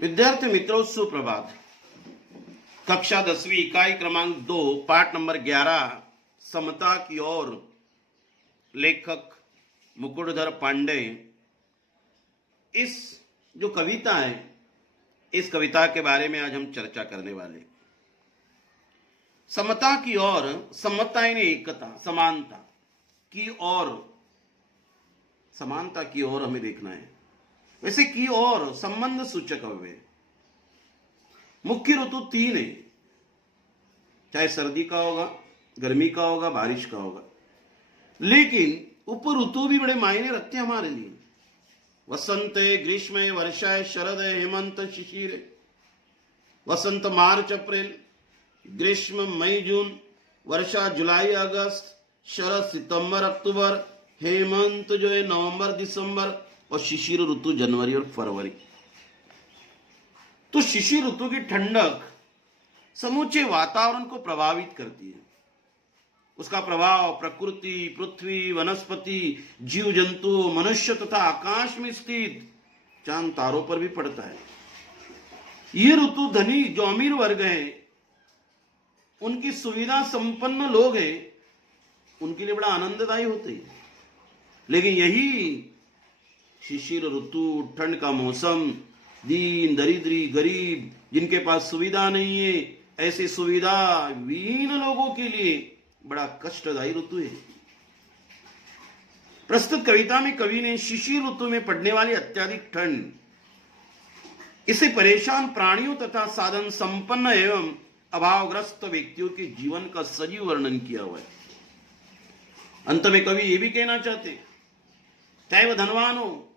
विद्यार्थी मित्रों, सुप्रभात। कक्षा 10वीं इकाई क्रमांक 2 पाठ नंबर 11 समता की ओर, लेखक मुकुटधर पांडे। इस जो कविता है, इस कविता के बारे में आज हम चर्चा करने वाले। समता की ओर, समता यानी एकता, समानता की ओर, समानता की ओर हमें देखना है। वैसे की ओर संबंध सूचक अव्यय। मुख्य ऋतु 3 है, चाहे सर्दी का होगा, गर्मी का होगा, बारिश का होगा, लेकिन उप ऋतु भी बड़े मायने रखते हैं हमारे लिए। वसंत है, ग्रीष्म है, वर्षा है, शरद है, हेमंत, शिशिर है। वसंत मार्च अप्रैल, ग्रीष्म मई जून, वर्षा जुलाई अगस्त, शरद सितंबर अक्टूबर, हेमंत जो है नवंबर दिसंबर, और शिशिर ऋतु जनवरी और फरवरी। तो शिशिर ऋतु की ठंडक समूचे वातावरण को प्रभावित करती है। उसका प्रभाव प्रकृति, पृथ्वी, वनस्पति, जीव जंतु, मनुष्य तथा आकाश में स्थित चांद तारों पर भी पड़ता है। ये ऋतु धनी जो अमीर वर्ग है, उनकी सुविधा संपन्न लोग हैं, उनके लिए बड़ा आनंददायी होते हैं। लेकिन यही शिशिर ऋतु, ठंड का मौसम, दीन दरिद्री, गरीब, जिनके पास सुविधा नहीं है, ऐसे सुविधा विहीन लोगों के लिए बड़ा कष्टदायी ऋतु है। प्रस्तुत कविता में कवि ने शिशिर ऋतु में पड़ने वाली अत्यधिक ठंड, इसे परेशान प्राणियों तथा साधन संपन्न एवं अभावग्रस्त व्यक्तियों के जीवन का सजीव वर्णन किया हुआ है। अंत में कवि यह भी कहना चाहते हैं, चाहे वह धनवान हो,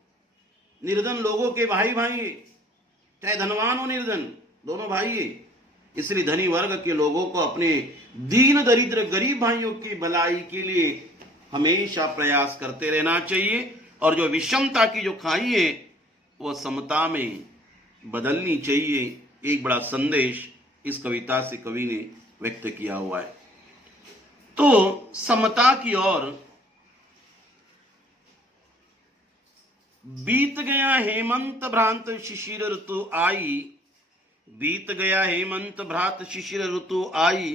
निर्धन लोगों के भाई भाई है, चाहे धनवान हो निर्धन, दोनों भाई है। इसलिए धनी वर्ग के लोगों को अपने दीन दरिद्र गरीब भाइयों की भलाई के लिए हमेशा प्रयास करते रहना चाहिए, और जो विषमता की जो खाई है वह समता में बदलनी चाहिए। एक बड़ा संदेश इस कविता से कवि ने व्यक्त किया हुआ है। तो समता की ओर, बीत गया हेमंत भ्रांत शिशिर ऋतु आई, बीत गया हेमंत भ्रांत शिशिर ऋतु आई,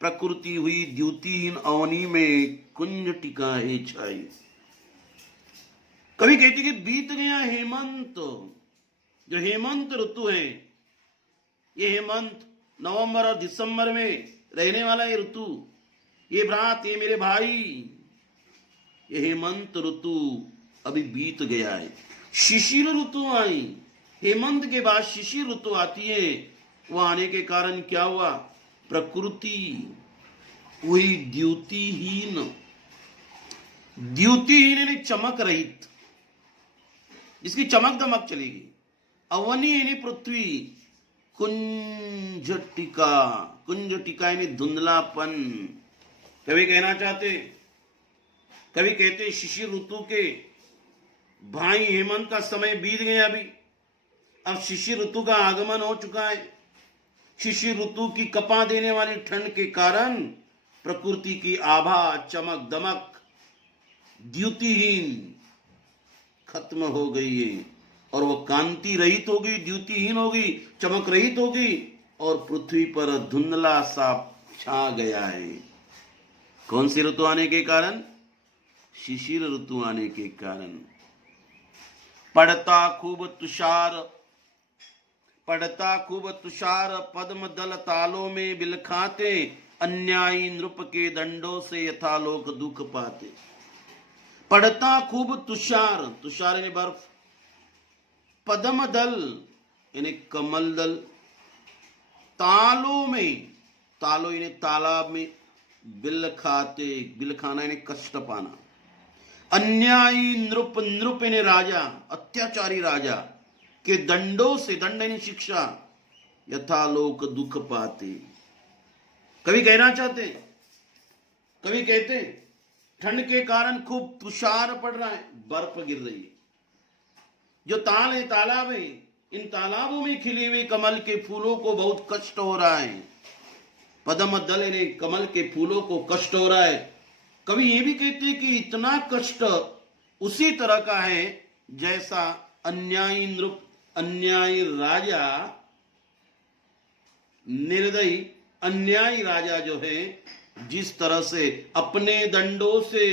प्रकृति हुई द्युतिहीन अवनी में कुंज टिका है छाई। कवि कहते कि बीत गया हेमंत, जो हेमंत ऋतु है, ये हेमंत नवंबर और दिसंबर में रहने वाला ये ऋतु, ये भ्रात, ये मेरे भाई, ये हेमंत ऋतु अभी बीत गया है। शिशिर ऋतु आई, हेमंत के बाद शिशिर ऋतु आती है। वह आने के कारण क्या हुआ? प्रकृति हुई द्युतिहीन, द्युतिहीन यानी चमक रहित, जिसकी चमक दमक चलेगी। अवनी यानी पृथ्वी, कुंज टिका, कुंज टिका यानी धुंधलापन। कवि कहना चाहते, कवि कहते शिशिर ऋतु के भाई हेमंत का समय बीत गया, अभी अब शिशिर ऋतु का आगमन हो चुका है। शिशिर ऋतु की कपा देने वाली ठंड के कारण प्रकृति की आभा, चमक दमक द्युतिहीन खत्म हो गई है, और वह कांति रहित होगी, द्युतिहीन होगी, चमक रहित होगी, और पृथ्वी पर धुंधला सा छा गया है। कौन सी ऋतु आने के कारण? शिशिर ऋतु आने के कारण। पड़ता खूब तुषार, पड़ता खूब तुषार, पद्म दल तालों में बिलखाते, अन्यायी नृप के दंडों से यथालोक दुख पाते। पड़ता खूब तुषार, तुषार यानी बर्फ, पद्म दल यानी कमल दल, तालों में, तालों यानी तालाब में, बिलखाते, बिलखाना यानी कष्ट पाना, अन्यायी नृप, नृप यानी राजा, अत्याचारी राजा के दंडों से, दंड यानी शिक्षा, यथालोक दुख पाते। कवि कहना चाहते, कवि कहते ठंड के कारण खूब तुषार पड़ रहा है, बर्फ गिर रही है। जो ताल है, तालाब है, इन तालाबों में खिले हुए कमल के फूलों को बहुत कष्ट हो रहा है। पद्म दल यानी कमल के फूलों को कष्ट हो रहा है। कवि ये भी कहते हैं कि इतना कष्ट उसी तरह का है जैसा अन्यायी नृप अन्यायी राजा, निर्दयी अन्यायी राजा जो है जिस तरह से अपने दंडों से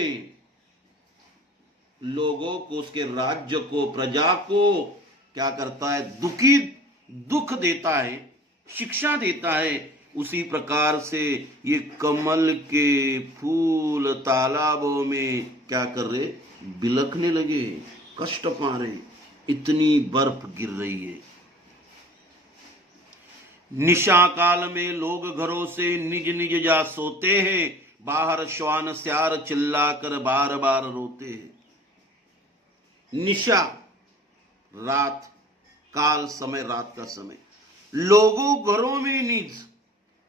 लोगों को, उसके राज्य को, प्रजा को क्या करता है, दुख देता है, शिक्षा देता है, उसी प्रकार से ये कमल के फूल तालाबों में क्या कर रहे, बिलखने लगे, कष्ट पा रहे, इतनी बर्फ गिर रही है। निशा काल में लोग घरों से निज निज जा सोते हैं, बाहर श्वान स्यार चिल्लाकर बार बार रोते हैं। निशा, रात काल, समय, रात का समय, लोगों घरों में निज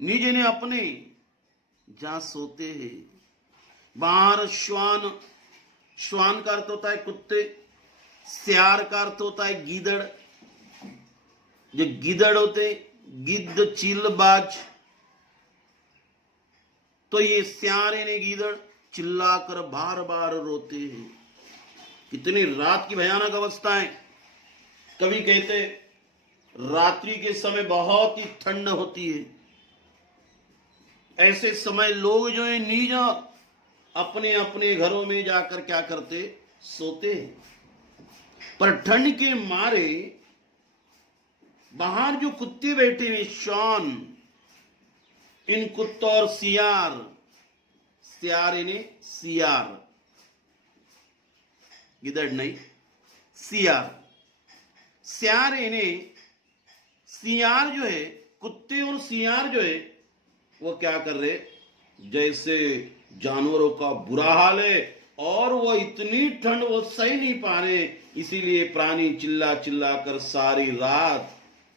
ने अपने जा सोते हैं। बाहर श्वान का अर्थ होता है कुत्ते, स्यार का अर्थ होता है गीदड़, जो गीदड़ होते, गिद्ध चीलबाज, तो ये स्यारे ने गीदड़ चिल्लाकर बार बार रोते हैं। कितनी रात की भयानक अवस्था है। कवि कहते रात्रि के समय बहुत ही ठंड होती है, ऐसे समय लोग जो है निज अपने अपने घरों में जाकर क्या करते, सोते हैं। पर ठंड के मारे बाहर जो कुत्ते बैठे हैं, श्वान, इन कुत्तों और सियार इन्हें सियार, गिदड़ नहीं, सियार इन्हें सियार जो है, कुत्ते और सियार जो है वो क्या कर रहे, जैसे जानवरों का बुरा हाल है और वो इतनी ठंड वो सही नहीं पा रहे, इसीलिए प्राणी चिल्ला चिल्ला कर सारी रात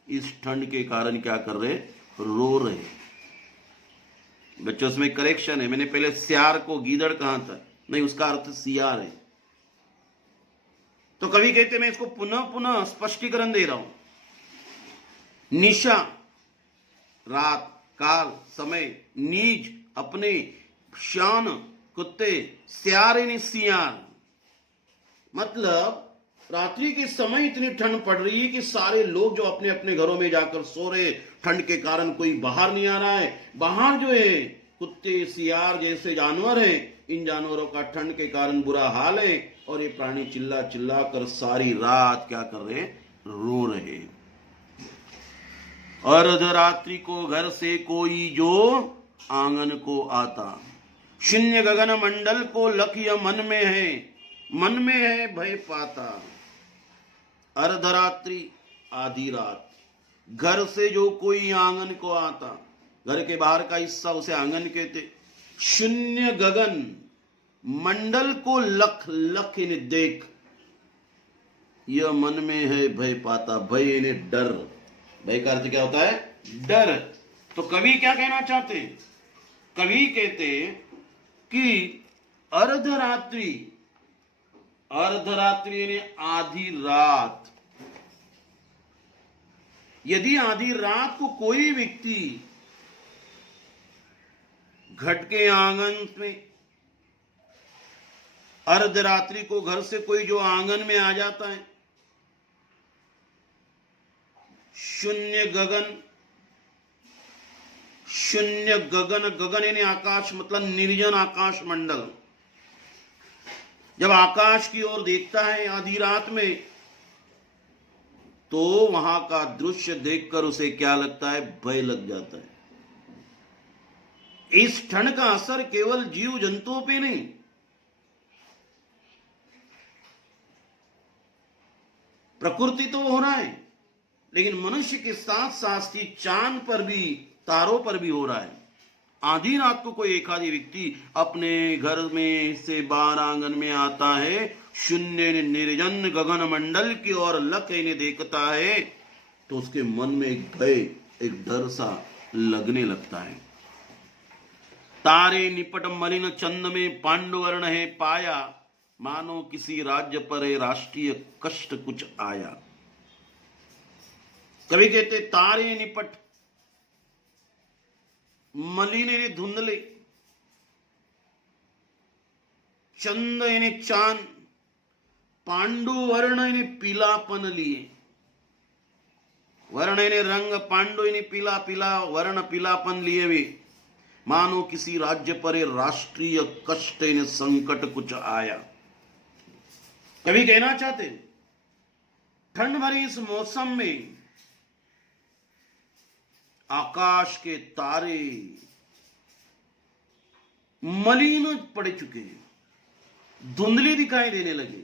इस ठंड के कारण क्या कर रहे, रो रहे। बच्चों उसमें करेक्शन है, मैंने पहले सियार को गीदड़ कहा था, नहीं, उसका अर्थ सियार है। तो कवि कहते मैं इसको पुनः पुनः स्पष्टीकरण दे रहा हूं। निशा, रात, काल, समय, नीज, अपने, शान, कुत्ते, स्यार यानी सियार, मतलब रात्रि के समय इतनी ठंड पड़ रही है कि सारे लोग जो अपने अपने घरों में जाकर सो रहे, ठंड के कारण कोई बाहर नहीं आ रहा है। बाहर जो है कुत्ते, सियार जैसे जानवर हैं, इन जानवरों का ठंड के कारण बुरा हाल है और ये प्राणी चिल्ला चिल्ला कर सारी रात क्या कर रहे, रो रहे। अर्धरात्रि को घर से कोई जो आंगन को आता, शून्य गगन मंडल को लक्ष्य मन में है भय पाता। अर्धरात्रि, आधी रात, घर से जो कोई आंगन को आता, घर के बाहर का हिस्सा उसे आंगन कहते। शून्य गगन मंडल को लख इन्हें देख, यह मन में है भय पाता, भय इन्हें डर, भय का अर्थ क्या होता है, डर। तो कवि क्या कहना चाहते, कवि कहते कि अर्धरात्रि यानी आधी रात, यदि आधी रात को कोई व्यक्ति घट के आंगन में, अर्धरात्रि को घर से कोई जो आंगन में आ जाता है, शून्य गगन यानी आकाश, मतलब निर्जन आकाश मंडल, जब आकाश की ओर देखता है आधी रात में, तो वहां का दृश्य देखकर उसे क्या लगता है, भय लग जाता है। इस ठंड का असर केवल जीव जंतुओं पे नहीं, प्रकृति तो हो रहा है, लेकिन मनुष्य के साथ साथ ही चांद पर भी, तारों पर भी हो रहा है। आधी रात को कोई एक आधी व्यक्ति अपने घर में से बाहर आंगन में आता है, शून्य निर्जन गगन मंडल की ओर लक्ष्य इन्हें देखता है, तो उसके मन में एक भय, एक डर सा लगने लगता है। तारे निपट मलिन चंद में पांडुवर्ण है पाया, मानो किसी राज्य पर है राष्ट्रीय कष्ट कुछ आया। कभी कहते तारे निपट, मलिन यानी धुंधले, चंद यानी चांद, पांडुवर्ण यानी पीलापन लिए, वर्ण ने रंग, पांडु ने पीला पीला वर्ण, पीलापन लिए हुए, मानो किसी राज्य पर राष्ट्रीय कष्ट ने संकट कुछ आया। कवि कहना चाहते ठंड भरी इस मौसम में आकाश के तारे मलिन पड़ चुके हैं, धुंधले दिखाई देने लगे।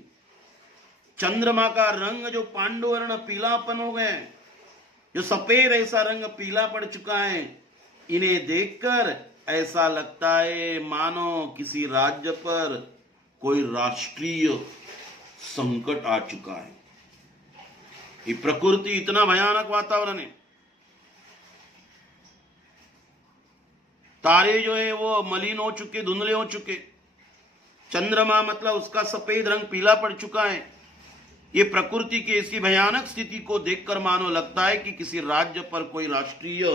चंद्रमा का रंग जो पांडु वर्ण पीलापन हो गए, जो सफेद ऐसा रंग पीला पड़ चुका है, इन्हें देखकर ऐसा लगता है मानो किसी राज्य पर कोई राष्ट्रीय संकट आ चुका है। ये प्रकृति इतना भयानक वातावरण है। तारे जो है वो मलिन हो चुके, धुंधले हो चुके। चंद्रमा मतलब उसका सफेद रंग पीला पड़ चुका है। ये प्रकृति की ऐसी भयानक स्थिति को देखकर मानो लगता है कि किसी राज्य पर कोई राष्ट्रीय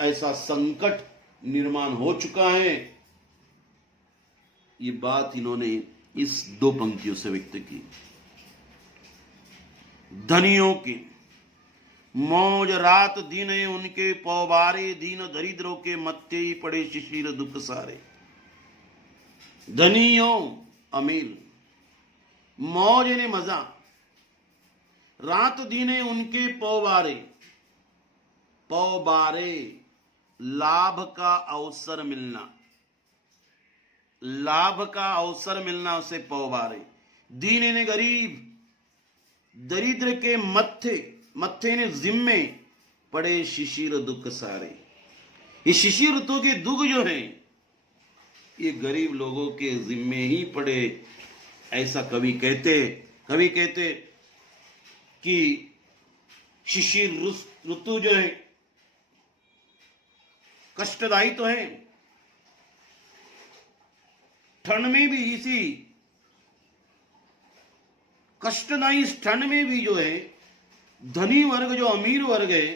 ऐसा संकट निर्माण हो चुका है। ये बात इन्होंने इस दो पंक्तियों से व्यक्त की। धनियों की मौज रात दिन है उनके पौबारे, दीन दरिद्रों के मत्थे ही पड़े शिशिर दुख सारे। धनियों अमीर, मौज ने मजा, रात दिन है उनके पौबारे, पौबारे लाभ का अवसर मिलना, लाभ का अवसर मिलना उसे पौबारे। दीन ने गरीब, दरिद्र के मत्थे, मत्थे ने जिम्मे पड़े शिशिर दुख सारे। ये शिशिर ऋतु के दुख जो है ये गरीब लोगों के जिम्मे ही पड़े, ऐसा कवि कहते कि शिशिर ऋतु जो है कष्टदायी तो है, ठंड में भी इसी कष्टदायी इस ठंड में भी जो है धनी वर्ग, जो अमीर वर्ग है,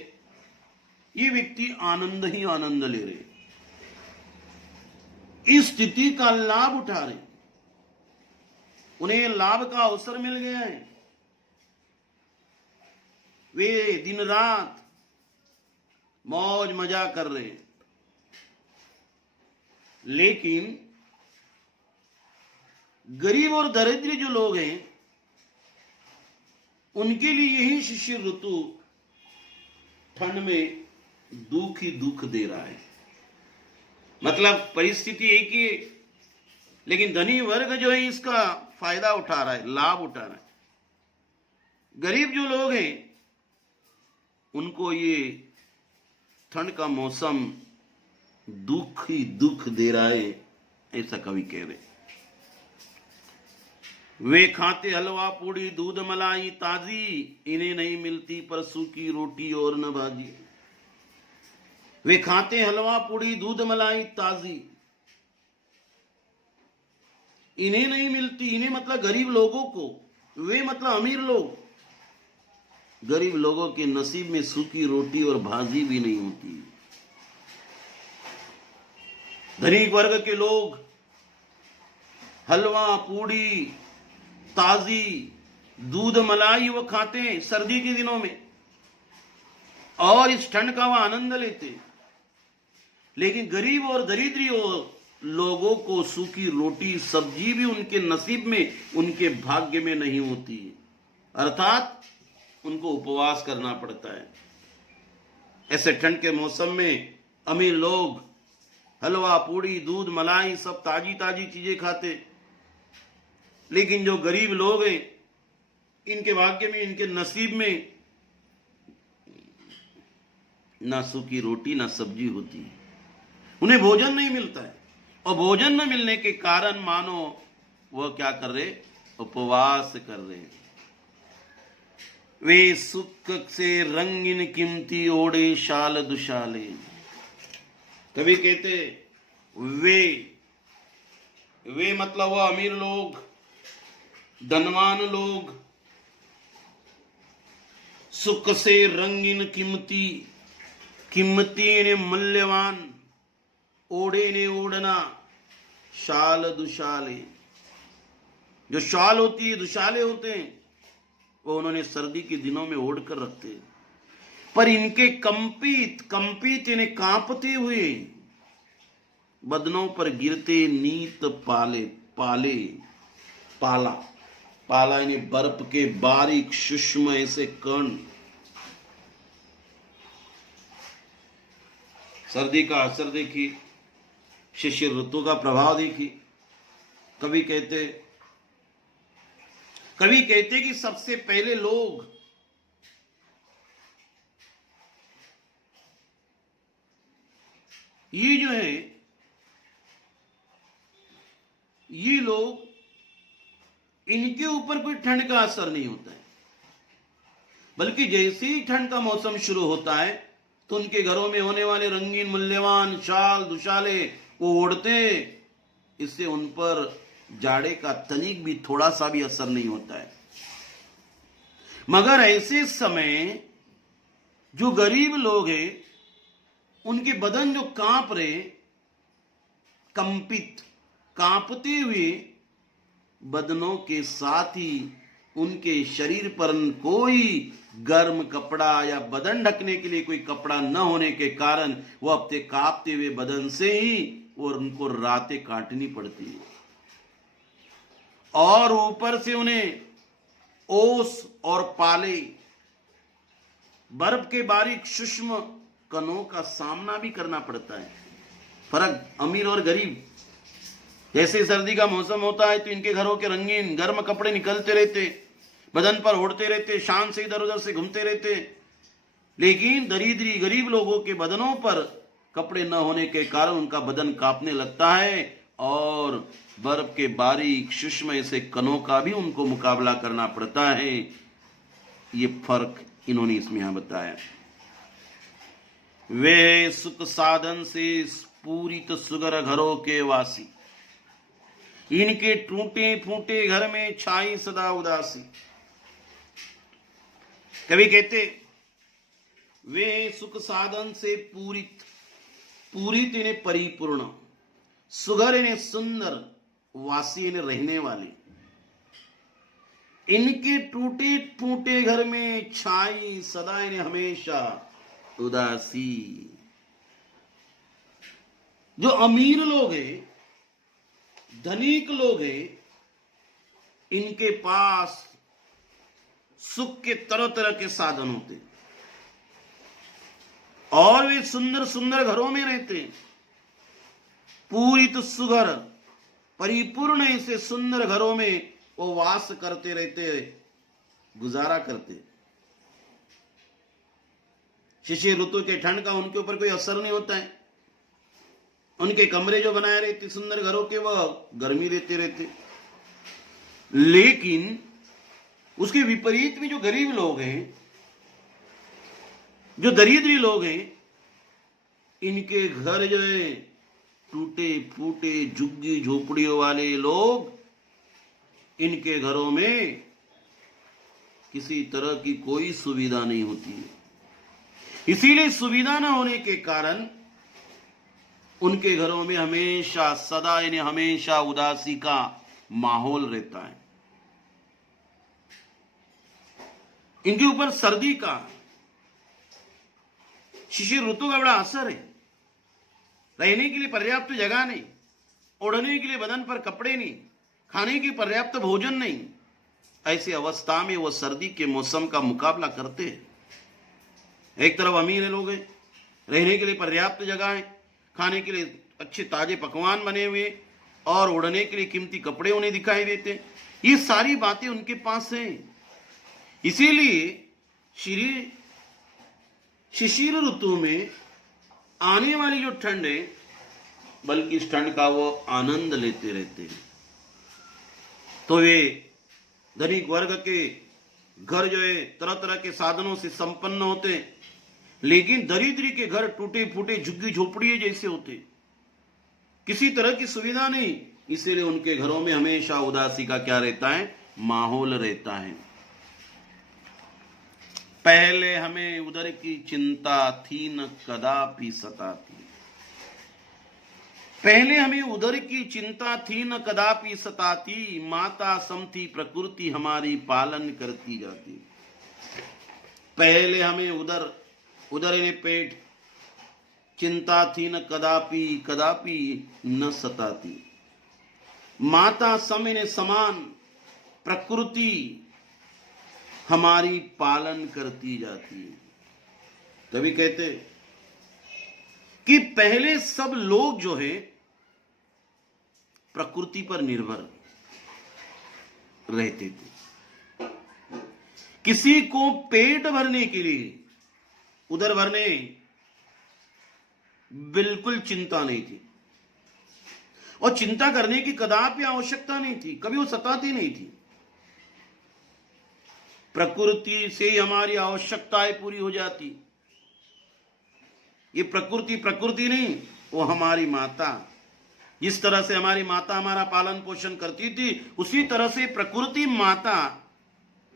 ये व्यक्ति आनंद ही आनंद ले रहे, इस स्थिति का लाभ उठा रहे, उन्हें लाभ का अवसर मिल गया है। वे दिन रात मौज मजा कर रहे हैं। लेकिन गरीब और दरिद्र जो लोग हैं उनके लिए यही शिशिर ऋतु ठंड में दुख ही दुख दे रहा है। मतलब परिस्थिति एक ही है, लेकिन धनी वर्ग जो है इसका फायदा उठा रहा है, लाभ उठा रहा है। गरीब जो लोग हैं उनको ये ठंड का मौसम दुख ही दुख दे रहा है, ऐसा कवि कह रहे। वे खाते हलवा पूड़ी दूध मलाई ताजी, इन्हें नहीं मिलती पर सूखी रोटी और न भाजी। वे खाते हलवा पूड़ी दूध मलाई ताजी, इन्हें नहीं मिलती, इन्हें मतलब गरीब लोगों को, वे मतलब अमीर लोग। गरीब लोगों के नसीब में सूखी रोटी और भाजी भी नहीं होती। धनिक वर्ग के लोग हलवा पूड़ी ताजी दूध मलाई वो खाते हैं सर्दी के दिनों में और इस ठंड का वह आनंद लेते। लेकिन गरीब और दरिद्री लोगों को सूखी रोटी सब्जी भी उनके नसीब में, उनके भाग्य में नहीं होती, अर्थात उनको उपवास करना पड़ता है। ऐसे ठंड के मौसम में अमीर लोग हलवा पूड़ी दूध मलाई सब ताजी ताजी चीजें खाते, लेकिन जो गरीब लोग हैं इनके भाग्य में, इनके नसीब में ना सूखी रोटी ना सब्जी होती, उन्हें भोजन नहीं मिलता है। और भोजन न मिलने के कारण मानो वह क्या कर रहे, उपवास कर रहे। वे सुख से रंगीन कीमती ओढ़े शाल दुशाले। कभी कहते वे मतलब वह अमीर लोग, धनवान लोग सुख से रंगीन कीमती, कीमती ने मूल्यवान, ओढ़े ने ओढ़ना, शाल दुशाले, जो शाल होती है दुशाले होते हैं वो उन्होंने सर्दी के दिनों में ओढ़ कर रखते हैं। पर इनके कंपित कंपित इन्हें कांपते हुए बदनों पर गिरते नीत पाले पाले पाला पाला इन्हें बर्फ के बारीक सूक्ष्म ऐसे कण। सर्दी का असर देखिए, शिशिर ऋतु का प्रभाव देखिए। कवि कहते कि सबसे पहले लोग ये जो है ये लोग इनके ऊपर कोई ठंड का असर नहीं होता है, बल्कि जैसे ही ठंड का मौसम शुरू होता है तो उनके घरों में होने वाले रंगीन मूल्यवान शाल दुशाले वो ओढ़ते, इससे उन पर जाड़े का तनिक भी थोड़ा सा भी असर नहीं होता है। मगर ऐसे समय जो गरीब लोग हैं उनके बदन जो कांप रहे, कंपित कांपते हुए बदनों के साथ ही उनके शरीर पर कोई गर्म कपड़ा या बदन ढकने के लिए कोई कपड़ा न होने के कारण वो अपने कांपते हुए बदन से ही और उनको रातें काटनी पड़ती है, और ऊपर से उन्हें ओस और पाले बर्फ के बारीक सूक्ष्म कणों का सामना भी करना पड़ता है। फर्क अमीर और गरीब। जैसे सर्दी का मौसम होता है तो इनके घरों के रंगीन गर्म कपड़े निकलते रहते, बदन पर ओढ़ते रहते, शान से इधर उधर से घूमते रहते, लेकिन दरिद्री गरीब लोगों के बदनों पर कपड़े न होने के कारण उनका बदन कांपने लगता है और बर्फ के बारीक सूक्ष्म ऐसे कणों का भी उनको मुकाबला करना पड़ता है। ये फर्क इन्होंने इसमें यहां बताया। वे सुख साधन से पूरित सुगर घरों के वासी, इनके टूटे फूटे घर में छाई सदा उदासी। कवि कहते वे सुख साधन से पूरित, पूरित इन्हें परिपूर्ण, सुगर इन्हें सुंदर, वासी इन्हें रहने वाले। इनके टूटे फूटे घर में छाई सदा इन्हें हमेशा उदासी। जो अमीर लोग हैं, धनिक लोग हैं, इनके पास सुख के तरह तरह के साधन होते और वे सुंदर सुंदर घरों में रहते, पूरी तो सुघर परिपूर्ण ऐसे सुंदर घरों में वो वास करते रहते, गुजारा करते। शिशिर ऋतु के ठंड का उनके ऊपर कोई असर नहीं होता है। उनके कमरे जो बनाए रहते सुंदर घरों के, वह गर्मी देते रहते। लेकिन उसके विपरीत में जो गरीब लोग हैं, जो दरिद्री लोग हैं, इनके घर जो है टूटे फूटे झुग्गी झोपड़ियों वाले लोग, इनके घरों में किसी तरह की कोई सुविधा नहीं होती है। इसीलिए सुविधा न होने के कारण उनके घरों में हमेशा सदा इन्हें हमेशा उदासी का माहौल रहता है। इनके ऊपर सर्दी का, शिशिर ऋतु का बड़ा असर है। रहने के लिए पर्याप्त जगह नहीं, ओढ़ने के लिए बदन पर कपड़े नहीं, खाने की पर्याप्त भोजन नहीं। ऐसी अवस्था में वह सर्दी के मौसम का मुकाबला करते हैं। एक तरफ अमीर लोग हैं, रहने के लिए पर्याप्त जगह है, खाने के लिए अच्छे ताजे पकवान बने हुए और ओढ़ने के लिए कीमती कपड़े उन्हें दिखाई देते। ये सारी बातें उनके पास हैं। इसीलिए शिशिर ऋतु में आने वाली जो ठंड है, बल्कि इस ठंड का वो आनंद लेते रहते हैं। तो वे धनिक वर्ग के घर जो है तरह तरह के साधनों से संपन्न होते हैं, लेकिन दरिद्री के घर टूटे फूटे झुग्गी झोपड़ी जैसे होते, किसी तरह की सुविधा नहीं। इसीलिए उनके घरों में हमेशा उदासी का क्या रहता है, माहौल रहता है। पहले हमें उदर की चिंता थी न कदापि सताती, पहले हमें उदर की चिंता थी न कदापि सताती, माता समती प्रकृति हमारी पालन करती जाती। पहले हमें उदर उदरे पेट, चिंता थी न कदापि कदापि न सताती। माता समय ने समान प्रकृति हमारी पालन करती जाती है। तभी कहते कि पहले सब लोग जो है प्रकृति पर निर्भर रहते थे। किसी को पेट भरने के लिए, उदर भरने बिल्कुल चिंता नहीं थी, और चिंता करने की कदापि आवश्यकता नहीं थी, कभी वो सताती नहीं थी। प्रकृति से हमारी आवश्यकताएं पूरी हो जाती। ये प्रकृति नहीं, वो हमारी माता। जिस तरह से हमारी माता हमारा पालन पोषण करती थी, उसी तरह से प्रकृति माता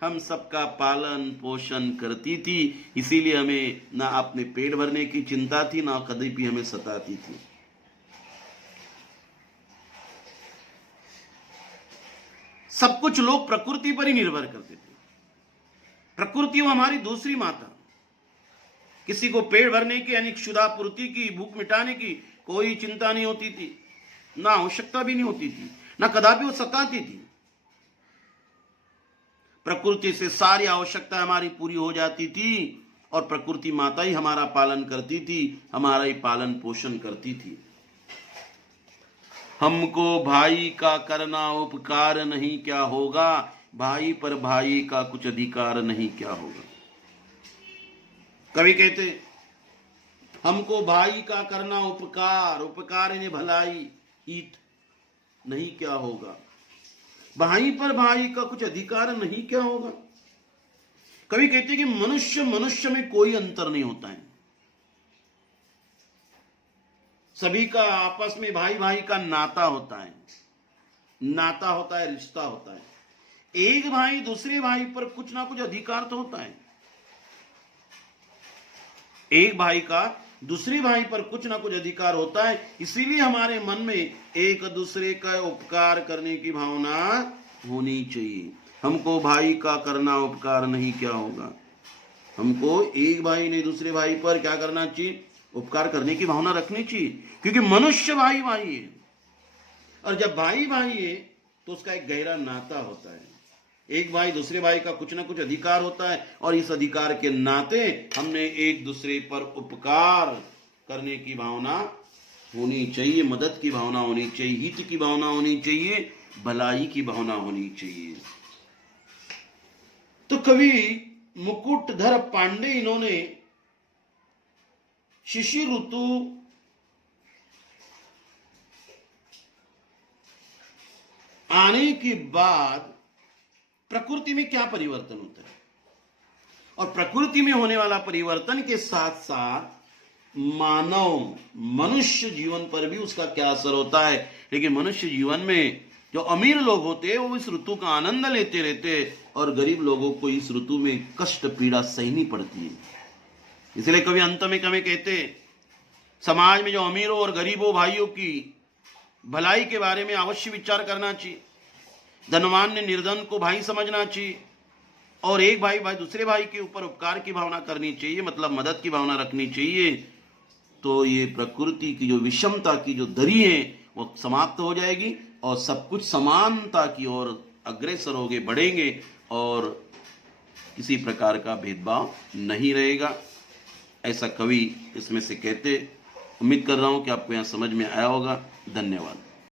हम सबका पालन पोषण करती थी। इसीलिए हमें ना अपने पेट भरने की चिंता थी, ना कभी भी हमें सताती थी। सब कुछ लोग प्रकृति पर ही निर्भर करते थे। प्रकृति वो हमारी दूसरी माता। किसी को पेट भरने की यानी क्षुधा पूर्ति की, भूख मिटाने की कोई चिंता नहीं होती थी, ना आवश्यकता भी नहीं होती थी, ना कदापि वो सताती थी। प्रकृति से सारी आवश्यकता हमारी पूरी हो जाती थी, और प्रकृति माता ही हमारा पालन करती थी, हमारा ही पालन पोषण करती थी। हमको भाई का करना उपकार नहीं क्या होगा, भाई पर भाई का कुछ अधिकार नहीं क्या होगा। कवि कहते हमको भाई का करना उपकार, उपकार यानी भलाई, हित नहीं क्या होगा, भाई पर भाई का कुछ अधिकार नहीं क्या होगा। कवि कहते कि मनुष्य में कोई अंतर नहीं होता है। सभी का आपस में भाई भाई का नाता होता है, नाता होता है, रिश्ता होता है। एक भाई दूसरे भाई पर कुछ ना कुछ अधिकार तो होता है। एक भाई का दूसरे भाई पर कुछ ना कुछ अधिकार होता है। इसीलिए हमारे मन में एक दूसरे का उपकार करने की भावना होनी चाहिए। हमको भाई का करना उपकार नहीं क्या होगा। हमको एक भाई ने दूसरे भाई पर क्या करना चाहिए, उपकार करने की भावना रखनी चाहिए, क्योंकि मनुष्य भाई भाई है। और जब भाई भाई है तो उसका एक गहरा नाता होता है। एक भाई दूसरे भाई का कुछ ना कुछ अधिकार होता है, और इस अधिकार के नाते हमने एक दूसरे पर उपकार करने की भावना होनी चाहिए, मदद की भावना होनी चाहिए, हित की भावना होनी चाहिए, भलाई की भावना होनी चाहिए। तो कवि मुकुटधर पांडे इन्होंने शिशिर ऋतु आने के बाद प्रकृति में क्या परिवर्तन होता है, और प्रकृति में होने वाला परिवर्तन के साथ साथ मानव मनुष्य जीवन पर भी उसका क्या असर होता है। लेकिन मनुष्य जीवन में जो अमीर लोग होते हैं वो इस ऋतु का आनंद लेते रहते हैं, और गरीब लोगों को इस ऋतु में कष्ट पीड़ा सहनी पड़ती है। इसलिए कभी अंत में कभी कहते समाज में जो अमीरों और गरीबों भाइयों की भलाई के बारे में अवश्य विचार करना चाहिए। धनवान ने निर्धन को भाई समझना चाहिए, और एक भाई दूसरे भाई के ऊपर उपकार की भावना करनी चाहिए, मतलब मदद की भावना रखनी चाहिए। तो ये प्रकृति की जो विषमता की जो दरी है वो समाप्त हो जाएगी, और सब कुछ समानता की ओर अग्रसर होगे, बढ़ेंगे, और किसी प्रकार का भेदभाव नहीं रहेगा। ऐसा कवि इसमें से कहते। उम्मीद कर रहा हूं कि आपको यहां समझ में आया होगा। धन्यवाद।